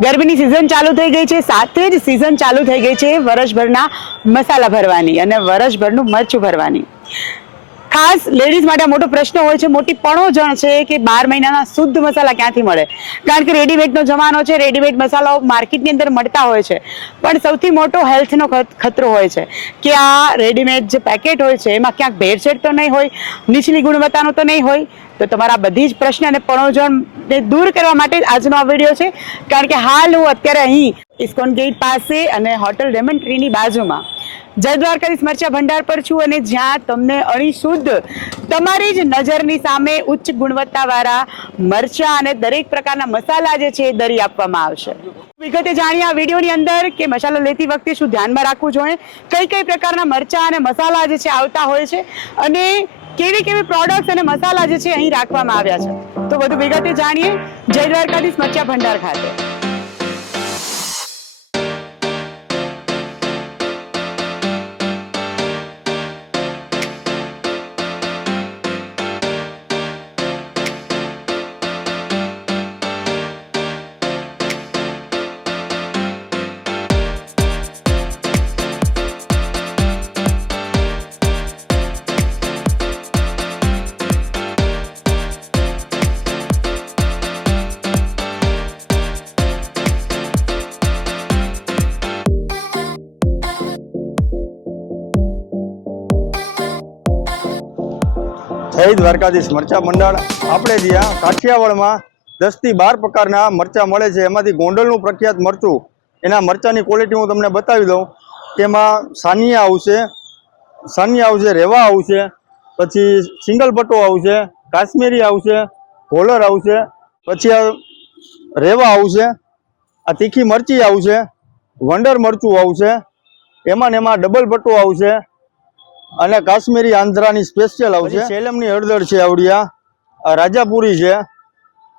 ગરમીની સિઝન ચાલુ થઈ ગઈ છે. સાથે જ સિઝન ચાલુ થઈ ગઈ છે. વર્ષભરના મસાલા ભરવાની અને વર્ષભરનું મરચું ભરવાની. ખાસ લેડીઝ માટે મોટો પ્રશ્ન હોય છે. મોટી પણોજણ છે કે બાર મહિનાના શુદ્ધ મસાલા ક્યાંથી મળે? કારણ કે રેડીમેડનો જમાનો છે. રેડીમેડ મસાલાઓ માર્કેટની અંદર મળતા હોય છે. પણ સૌથી મોટો હેલ્થનો ખત- ખતરો હોય છે કે આ રેડીમેડ જે પેકેટ હોય છે, એમાં ક્યાંક ભેળસેળ તો નહીં હોય, નીચલી ગુણવત્તાનો તો નહીં હોય. તો તમારા બધી જ પ્રશ્ન અને પણોજણને દૂર કરવા માટે આજનો આ વીડિયો છે. કારણ કે હાલ હું અત્યારે અહીં ઇસ્કોન ગેટ પાસે અને હોટલ રેમન ટ્રીની બાજુમાં જય દ્વારકાધીશ, મરચા ભંડાર પર છું અને જ્યાં તમને અણી શુદ્ધ તમારી જ નજરની સામે ઉચ્ચ ગુણવત્તાવાળા મરચા અને દરેક પ્રકારના મસાલા જે છે એ દરી આપવામાં આવશે. વિગતે જાણીએ આ વિડીયોની અંદર કે મસાલો લેતી વખતે શું ધ્યાનમાં રાખવું જોઈએ, કઈ કઈ પ્રકારના મરચા અને મસાલા જે છે આવતા હોય છે, અને કેવી કેવી પ્રોડક્ટ્સ અને મસાલા જે છે અહીં રાખવામાં આવ્યા છે. તો બધું વિગતે જાણીએ, જય દ્વારકાધીશ, મરચા ભંડાર ખાતે. જય દ્વારકાધીશ મરચા મંડળ. આપણે જ્યાં કાઠિયાવાડમાં દસથી બાર પ્રકારના મરચાં મળે છે. એમાંથી ગોંડલનું પ્રખ્યાત મરચું. એના મરચાંની ક્વોલિટી હું તમને બતાવી દઉં. તેમાં સાનિયા આવશે સાનિયા આવશે, રેવા આવશે, પછી સિંગલ પટ્ટો આવશે, કાશ્મીરી આવશે, હોલર આવશે, પછી રેવા આવશે, આ તીખી મરચી આવશે, વંડર મરચું આવશે, એમાં ને એમાં ડબલ પટ્ટો આવશે અને કાશ્મીરી આંધ્રાની સ્પેશિયલ આવશે સેલમની હળદર છે આવડિયા. રાજાપુરી છે.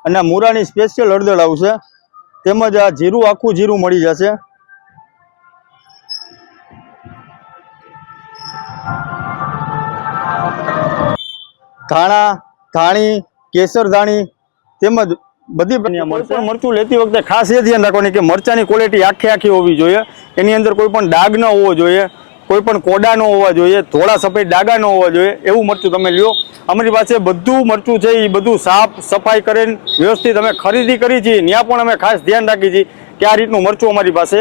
અને મુરાની સ્પેશિયલ હળદર આવશે. તેમજ આ જીરું આખું જીરું મળી જશે. ધાણા ધાણી કેસર ધાણી તેમજ બધી મરચું લેતી વખતે ખાસ એ ધ્યાન રાખવાની કે મરચાની ક્વોલિટી આખી આખી હોવી જોઈએ. એની અંદર કોઈ પણ ડાગ ન હોવો જોઈએ. કોઈ પણ કોડા ન હોવા જોઈએ, ધોળા સફેદ ડાઘા ન હોવા જોઈએ, એવું મરચું તમે લ્યો. અમારી પાસે બધું મરચું છે એ બધું સાફ સફાઈ કરીને વ્યવસ્થિત અમે ખરીદી કરી છીએ. ત્યાં પણ અમે ખાસ ધ્યાન રાખી છીએ કે આ રીતનું મરચું અમારી પાસે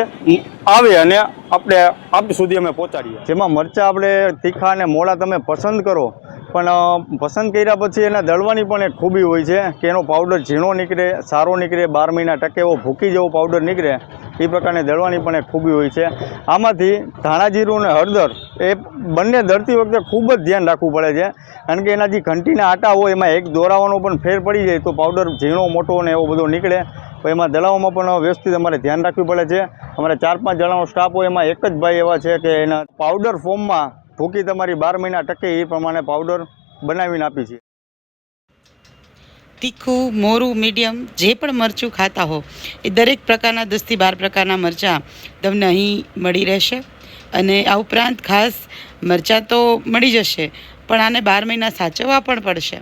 આવે અને આપણે આપ સુધી અમે પહોંચાડીએ. જેમાં મરચાં આપણે તીખા અને મોડા તમે પસંદ કરો, પણ પસંદ કર્યા પછી એના દળવાની પણ એક ખૂબી હોય છે કે એનો પાવડર ઝીણો નીકળે, સારો નીકળે, બાર મહિના ટકે એવો ભૂકી જેવો પાવડર નીકળે એ પ્રકારની દળવાની પણ એક ખૂબી હોય છે. આમાંથી ધાણા જીરું અને હળદર એ બંને દળતી વખતે ખૂબ જ ધ્યાન રાખવું પડે છે. કારણ કે એના જે ઘંટીના આટા હોય, એમાં એક દોરાવાનો પણ ફેર પડી જાય તો પાવડર ઝીણો, મોટો ને એવો બધો નીકળે. તો એમાં દળાવવામાં પણ વ્યવસ્થિત અમારે ધ્યાન રાખવું પડે છે. અમારે ચાર પાંચ જણાનો સ્ટાફ હોય, એમાં એક જ ભાઈ એવા છે કે એના પાવડર ફોર્મમાં ભૂકી તમારી બાર મહિના ટકે એ પ્રમાણે પાવડર બનાવીને આપી છે. તીખું મોરું મીડિયમ જે પણ મરચું ખાતા હો એ દરેક પ્રકારના દસથી બાર પ્રકારના મરચાં તમને અહીં મળી રહેશે. અને આ ઉપરાંત ખાસ મરચાં તો મળી જશે પણ આને બાર મહિના સાચવવા પણ પડશે.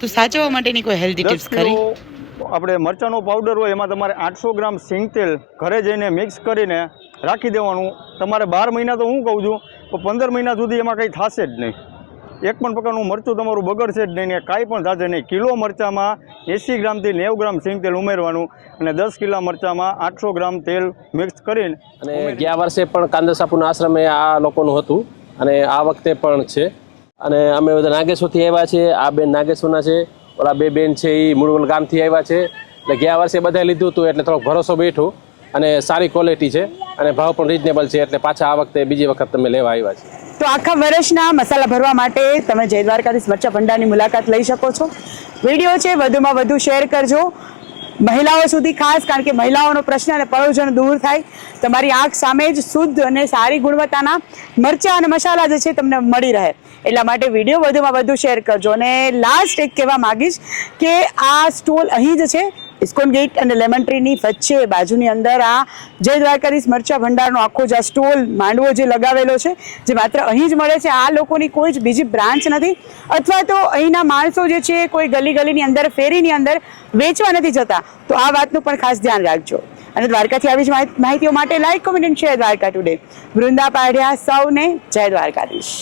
તો સાચવવા માટેની કોઈ હેલ્ધી ટિપ્સ ખરી? આપણે મરચાંનો પાવડર હોય એમાં તમારે આઠસો ગ્રામ સિંગ તેલ ઘરે જઈને મિક્સ કરીને રાખી દેવાનું. તમારે બાર મહિના તો હું કહું છું તો પંદર મહિના સુધી એમાં કંઈ થશે જ નહીં. એક પણ પ્રકારનું મરચું તમારું બગડશે જ નહીં ને કાંઈ પણ થશે નહીં. કિલો મરચાંમાં એંસી ગ્રામથી નેવું ગ્રામ સિંગ તેલ ઉમેરવાનું અને દસ કિલો મરચાંમાં આઠસો ગ્રામ તેલ મિક્સ કરીને અને ગયા વર્ષે પણ કાંદાસાપુના આશ્રમે આ લોકોનું હતું અને આ વખતે પણ છે. અને અમે બધા નાગેશ્વરથી આવ્યા છે આ બેન નાગેશ્વરના છે, ઓલા બે બેન છે એ મૂળવલ ગામથી આવ્યા છે. એટલે ગયા વર્ષે બધાએ લીધું હતું એટલે થોડોક ભરોસો બેઠો. અને સારી ક્વોલિટી છે અને ભાવ પણ રિઝનેબલ છે એટલે પાછા આ વખતે બીજી વખત તમે લેવા આવ્યા છે. તો આખા વર્ષના મસાલા ભરવા માટે તમે જય દ્વારકાધીશ મરચા ભંડારની મુલાકાત લઈ શકો છો. વીડિયો છે, વધુમાં વધુ શેર કરજો. મહિલાઓ સુધી ખાસ, કારણ કે મહિલાઓનો પ્રશ્ન અને પરોજન દૂર થાય. તમારી આંખ સામે જ શુદ્ધ અને સારી ગુણવત્તાના મરચા અને મસાલા જે છે તમને મળી રહે. એટલા માટે વીડિયો વધુમાં વધુ શેર કરજો. અને લાસ્ટ એક કહેવા માંગીશ કે આ સ્ટોલ અહીં જ છે. ઇસ્કોન ગેટ અને લેમન ટ્રીની વચ્ચે, બાજુની અંદર આ જય દ્વારકાધીશ મરચા ભંડારનો આખો જ આ સ્ટોલ માંડવો જે લગાવેલો છે, જે માત્ર અહીં જ મળે છે. આ લોકોની કોઈ જ બીજી બ્રાન્ચ નથી. અથવા તો અહીંના માણસો જે છે, કોઈ ગલી ગલીની અંદર, ફેરીની અંદર વેચવા નથી જતા. તો આ વાતનું પણ ખાસ ધ્યાન રાખજો. અને દ્વારકાથી આવી જ માહિતીઓ માટે like comment share Dwarka today Vrinda પાડ્યા સૌને જય દ્વારકાધીશ.